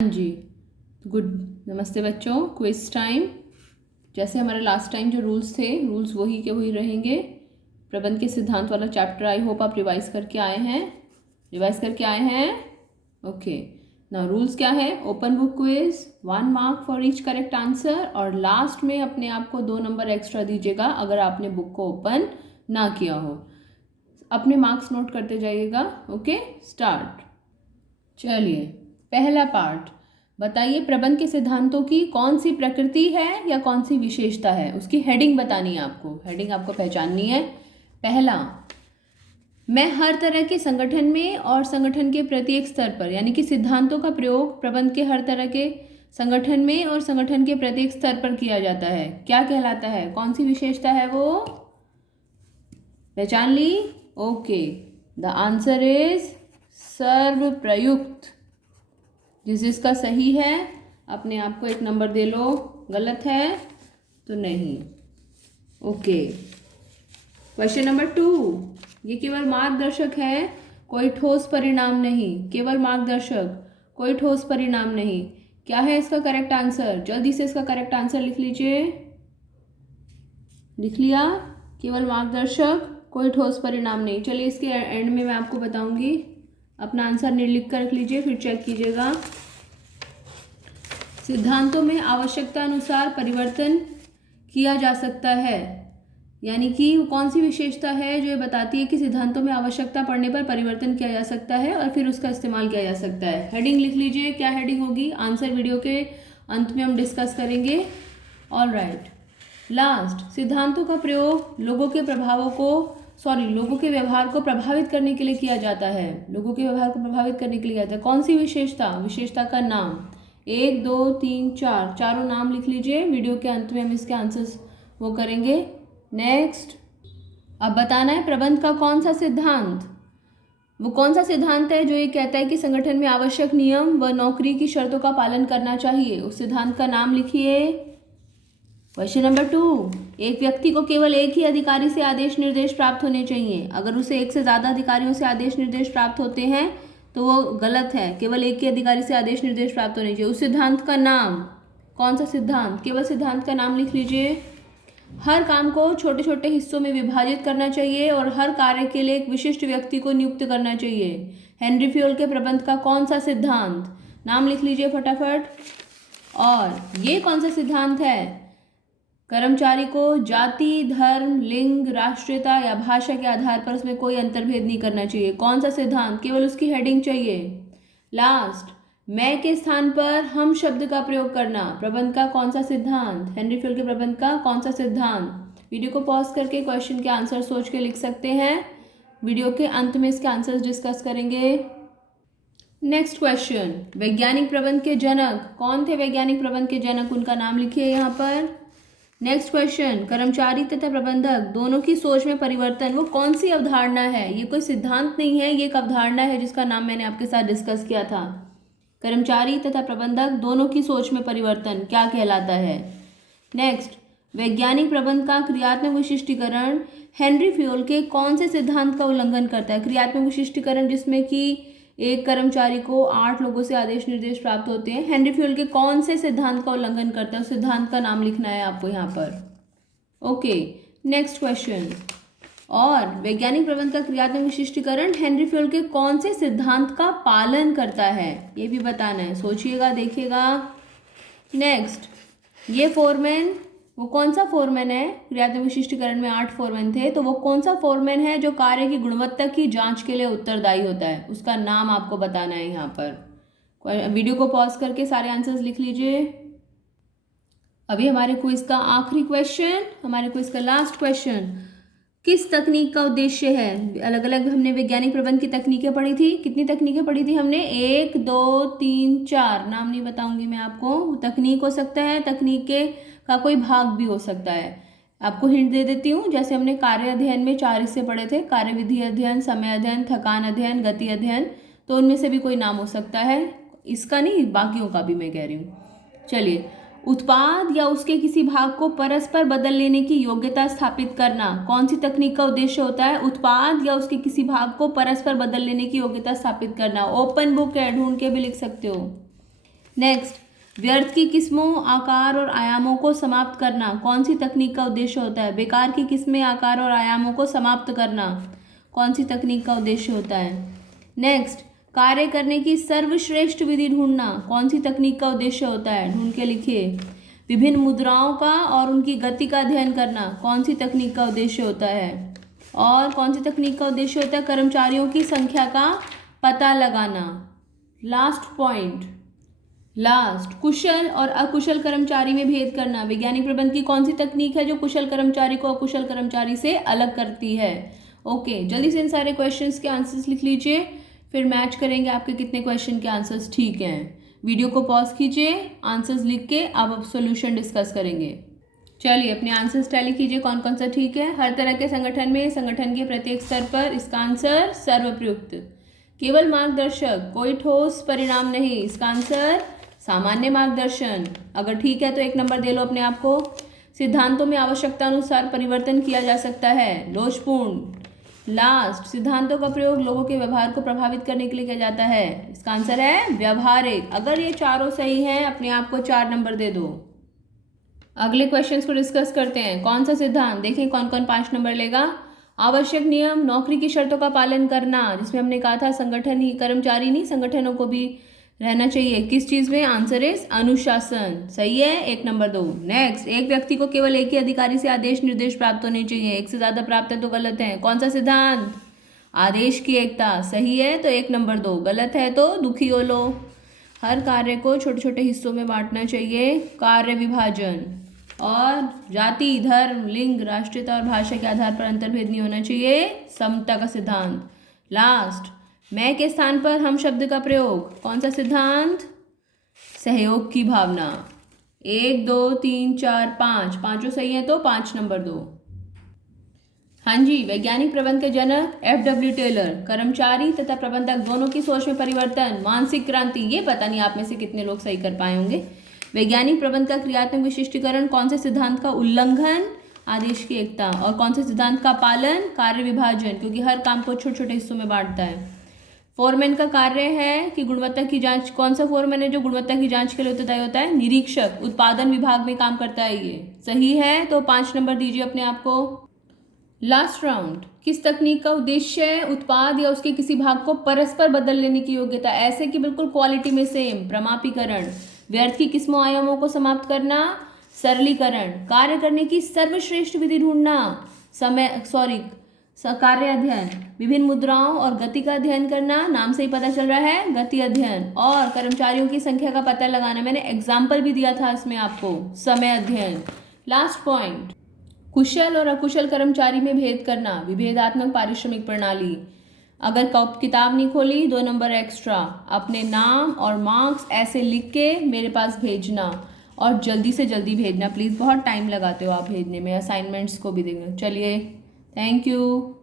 हाँ जी। गुड। नमस्ते बच्चों। Quiz time. जैसे हमारे लास्ट टाइम जो रूल्स थे, रूल्स वही के वही रहेंगे। प्रबंध के सिद्धांत वाला चैप्टर आई होप आप रिवाइज करके आए हैं। ओके। ना रूल्स क्या है? Open book quiz, 1 mark for each correct answer, और लास्ट में अपने आप को 2 नंबर एक्स्ट्रा दीजिएगा अगर आपने बुक को ओपन ना किया हो। अपने मार्क्स नोट करते जाइएगा। Okay, start. चलिए, पहला पार्ट बताइए, प्रबंध के सिद्धांतों की कौन सी प्रकृति है या कौन सी विशेषता है? उसकी हेडिंग बतानी है आपको, हेडिंग आपको पहचाननी है। पहला, मैं हर तरह के संगठन में और संगठन के प्रत्येक स्तर पर, यानी कि सिद्धांतों का प्रयोग प्रबंध के हर तरह के संगठन में और संगठन के प्रत्येक स्तर पर किया जाता है। क्या कहलाता है? कौन सी विशेषता है वो? पहचान ली? ओके, द आंसर इज सर्व प्रयुक्त। जिसका सही है अपने आप को 1 नंबर दे लो, गलत है तो नहीं। ओके, क्वेश्चन नंबर 2, ये केवल मार्गदर्शक है, कोई ठोस परिणाम नहीं। केवल मार्गदर्शक, कोई ठोस परिणाम नहीं। क्या है इसका करेक्ट आंसर? जल्दी से इसका करेक्ट आंसर लिख लीजिए। लिख लिया? केवल मार्गदर्शक, कोई ठोस परिणाम नहीं। चलिए, इसके एंड में मैं आपको बताऊंगी। अपना आंसर लिख कर रख लीजिए, फिर चेक कीजिएगा। सिद्धांतों में आवश्यकता अनुसार परिवर्तन किया जा सकता है, यानी कि कौन सी विशेषता है जो ये बताती है कि सिद्धांतों में आवश्यकता पड़ने पर परिवर्तन किया जा सकता है और फिर उसका इस्तेमाल किया जा सकता है। हेडिंग लिख लीजिए, क्या हेडिंग होगी? आंसर वीडियो के अंत में हम डिस्कस करेंगे। ऑल राइट, लास्ट, सिद्धांतों का प्रयोग लोगों के व्यवहार को प्रभावित करने के लिए किया जाता है। लोगों के व्यवहार को प्रभावित करने के लिए किया जाता है। कौन सी विशेषता का नाम? 1 2 3 4, चारों नाम लिख लीजिए। वीडियो के अंत में हम इसके आंसर्स वो करेंगे। नेक्स्ट, अब बताना है प्रबंध का कौन सा सिद्धांत, वो कौन सा सिद्धांत है जो ये कहता है कि संगठन में आवश्यक नियम व नौकरी की शर्तों का पालन करना चाहिए। उस सिद्धांत का नाम लिखिए। क्वेश्चन नंबर 2, एक व्यक्ति को केवल एक ही अधिकारी से आदेश निर्देश प्राप्त होने चाहिए। अगर उसे एक से ज़्यादा अधिकारियों से आदेश निर्देश प्राप्त होते हैं तो वो गलत है। केवल एक ही अधिकारी से आदेश निर्देश प्राप्त होने चाहिए। उस सिद्धांत का नाम, कौन सा सिद्धांत? केवल सिद्धांत का नाम लिख लीजिए। हर काम को छोटे छोटे हिस्सों में विभाजित करना चाहिए और हर कार्य के लिए एक विशिष्ट व्यक्ति को नियुक्त करना चाहिए। हेनरी फ्योल के प्रबंध का कौन सा सिद्धांत? नाम लिख लीजिए फटाफट। और ये कौन सा सिद्धांत है? कर्मचारी को जाति, धर्म, लिंग, राष्ट्रीयता या भाषा के आधार पर उसमें कोई अंतर्भेद नहीं करना चाहिए। कौन सा सिद्धांत? केवल उसकी हेडिंग चाहिए। लास्ट, मैं के स्थान पर हम शब्द का प्रयोग करना। प्रबंध का कौन सा सिद्धांत? हेनरी फ्योल के प्रबंध का कौन सा सिद्धांत? वीडियो को पॉज करके क्वेश्चन के आंसर सोच के लिख सकते हैं। वीडियो के अंत में इसके आंसर्स डिस्कस करेंगे। नेक्स्ट क्वेश्चन, वैज्ञानिक प्रबंध के जनक कौन थे? वैज्ञानिक प्रबंध के जनक, उनका नाम लिखिए यहाँ पर। नेक्स्ट क्वेश्चन, कर्मचारी तथा प्रबंधक दोनों की सोच में परिवर्तन, वो कौन सी अवधारणा है? ये कोई सिद्धांत नहीं है, ये एक अवधारणा है जिसका नाम मैंने आपके साथ डिस्कस किया था। कर्मचारी तथा प्रबंधक दोनों की सोच में परिवर्तन क्या कहलाता है? नेक्स्ट, वैज्ञानिक प्रबंध का क्रियात्मक विशिष्टीकरण हेनरी फ्योल के कौन से सिद्धांत का उल्लंघन करता है? क्रियात्मक विशिष्टीकरण जिसमें कि एक कर्मचारी को 8 लोगों से आदेश निर्देश प्राप्त होते हैं, हेनरी फ्योल के कौन से सिद्धांत का उल्लंघन करता है? उस सिद्धांत का नाम लिखना है आपको यहाँ पर। ओके, नेक्स्ट क्वेश्चन, और वैज्ञानिक प्रबंध का क्रियात्मक विशिष्टीकरण हेनरी फ्योल के कौन से सिद्धांत का पालन करता है? ये भी बताना है, सोचिएगा, देखिएगा। नेक्स्ट, ये फोरमैन, वो कौन सा फोरमैन है? क्रियात्मक विशिष्टीकरण में 8 फोरमैन थे, तो वो कौन सा फोरमैन है जो कार्य की गुणवत्ता की जांच के लिए उत्तरदायी होता है? उसका नाम आपको बताना है यहाँ पर। वीडियो को पॉज करके सारे आंसर्स लिख लीजिए। अभी हमारे क्विज का आखिरी क्वेश्चन, हमारे क्विज का लास्ट क्वेश्चन, किस तकनीक का उद्देश्य है? अलग अलग हमने वैज्ञानिक प्रबंध की तकनीकें पढ़ी थी। कितनी तकनीकें पढ़ी थी हमने? 1 2 3 4, नाम नहीं बताऊंगी मैं आपको। तकनीक हो सकता है, तकनीक का कोई भाग भी हो सकता है। आपको हिंट दे देती हूँ, जैसे हमने कार्य अध्ययन में 4 हिस्से पढ़े थे, कार्य विधि अध्ययन, समय अध्ययन, थकान अध्ययन, गति अध्ययन, तो उनमें से भी कोई नाम हो सकता है। इसका नहीं, बाकियों का भी मैं कह रही हूँ। चलिए, उत्पाद या उसके किसी भाग को परस्पर बदल लेने की योग्यता स्थापित करना कौन सी तकनीक का उद्देश्य होता है? उत्पाद या उसके किसी भाग को परस्पर बदल लेने की योग्यता स्थापित करना। ओपन बुक है, ढूंढ के भी लिख सकते हो। नेक्स्ट, व्यर्थ की किस्मों, आकार और आयामों को समाप्त करना कौन सी तकनीक का उद्देश्य होता है? बेकार की किस्में, आकार और आयामों को समाप्त करना कौन सी तकनीक का उद्देश्य होता है? नेक्स्ट, कार्य करने की सर्वश्रेष्ठ विधि ढूंढना कौन सी तकनीक का उद्देश्य होता है? ढूंढ के लिखिए। विभिन्न मुद्राओं का और उनकी गति का अध्ययन करना कौन सी तकनीक का उद्देश्य होता है? और कौन सी तकनीक का उद्देश्य होता है? कर्मचारियों की संख्या का पता लगाना। लास्ट पॉइंट, लास्ट, कुशल और अकुशल कर्मचारी में भेद करना वैज्ञानिक प्रबंध की कौन सी तकनीक है जो कुशल कर्मचारी को अकुशल कर्मचारी से अलग करती है? ओके, जल्दी से इन सारे क्वेश्चंस के आंसर्स लिख लीजिए, फिर मैच करेंगे आपके कितने क्वेश्चन के आंसर्स ठीक हैं। वीडियो को पॉज कीजिए, आंसर्स लिख के अब सॉल्यूशन डिस्कस करेंगे। चलिए अपने आंसर्स टैली कीजिए, कौन कौन सा ठीक है। हर तरह के संगठन में, संगठन के प्रत्येक स्तर पर, इसका आंसर सर्वप्रयुक्त। केवल मार्गदर्शक, कोई ठोस परिणाम नहीं, इसका आंसर सामान्य मार्गदर्शन। अगर ठीक है तो 1 नंबर दे लो अपने आप को। सिद्धांतों में आवश्यकता अनुसार परिवर्तन किया जा सकता है, लोचपूर्ण। लास्ट, सिद्धांतों का प्रयोग लोगों के व्यवहार को प्रभावित करने के लिए किया जाता है, इसका आंसर है व्यवहारिक। अगर ये चारों सही हैं अपने आप को 4 नंबर दे दो। अगले क्वेश्चंस को डिस्कस करते हैं। कौन सा सिद्धांत, देखें कौन कौन 5 नंबर लेगा। आवश्यक नियम, नौकरी की शर्तों का पालन करना, जिसमें हमने कहा था संगठन ही, कर्मचारी नहीं संगठनों को भी रहना चाहिए। किस चीज में? आंसर इज अनुशासन। सही है, 1 नंबर दो। नेक्स्ट, एक व्यक्ति को केवल एक ही अधिकारी से आदेश निर्देश प्राप्त होने चाहिए, एक से ज्यादा प्राप्त है तो गलत है। कौन सा सिद्धांत? आदेश की एकता। सही है तो 1 नंबर दो, गलत है तो दुखी हो लो। हर कार्य को छोटे छोटे हिस्सों में बांटना चाहिए, कार्य विभाजन। और जाति, धर्म, लिंग, राष्ट्रीयता और भाषा के आधार पर अंतर्भेद नहीं होना चाहिए, समता का सिद्धांत। लास्ट, मैं के स्थान पर हम शब्द का प्रयोग, कौन सा सिद्धांत? सहयोग की भावना। 1 2 3 4 5, पांचों सही है तो 5 नंबर दो। हाँ जी, वैज्ञानिक प्रबंध के जनक FW टेलर। कर्मचारी तथा प्रबंधक दोनों की सोच में परिवर्तन, मानसिक क्रांति। ये पता नहीं आप में से कितने लोग सही कर पाए होंगे। वैज्ञानिक प्रबंध का क्रियात्मक विशिष्टीकरण, कौन से सिद्धांत का उल्लंघन? आदेश की एकता। और कौन से सिद्धांत का पालन? कार्य विभाजन, क्योंकि हर काम को छोटे छोटे हिस्सों में बांटता है। फोरमैन का कार्य है कि गुणवत्ता की जांच, कौन सा फोरमैन है जो गुणवत्ता की जांच के लिए उत्तरदायी होता है? निरीक्षक, उत्पादन विभाग में काम करता है ये। सही है तो 5 नंबर दीजिए अपने आप को। लास्ट राउंड, किस तकनीक का उद्देश्य है? उत्पाद या उसके किसी भाग को परस्पर बदल लेने की योग्यता, ऐसे कि बिल्कुल क्वालिटी में सेम। प्रमापीकरण, व्यर्थ की किस्मों, आयामों को समाप्त करना, सरलीकरण, कार्य करने की सर्वश्रेष्ठ विधि ढूंढना, कार्य अध्ययन, विभिन्न मुद्राओं और गति का अध्ययन करना, नाम से ही पता चल रहा है गति अध्ययन। और कर्मचारियों की संख्या का पता लगाना, मैंने एग्जाम्पल भी दिया था इसमें आपको, समय अध्ययन। लास्ट पॉइंट, कुशल और अकुशल कर्मचारी में भेद करना, विभेदात्मक पारिश्रमिक प्रणाली। अगर किताब नहीं खोली 2 नंबर एक्स्ट्रा। अपने नाम और मार्क्स ऐसे लिख के मेरे पास भेजना, और जल्दी से जल्दी भेजना प्लीज़, बहुत टाइम लगाते हो आप भेजने में, असाइनमेंट्स को भी देना। चलिए, थैंक यू।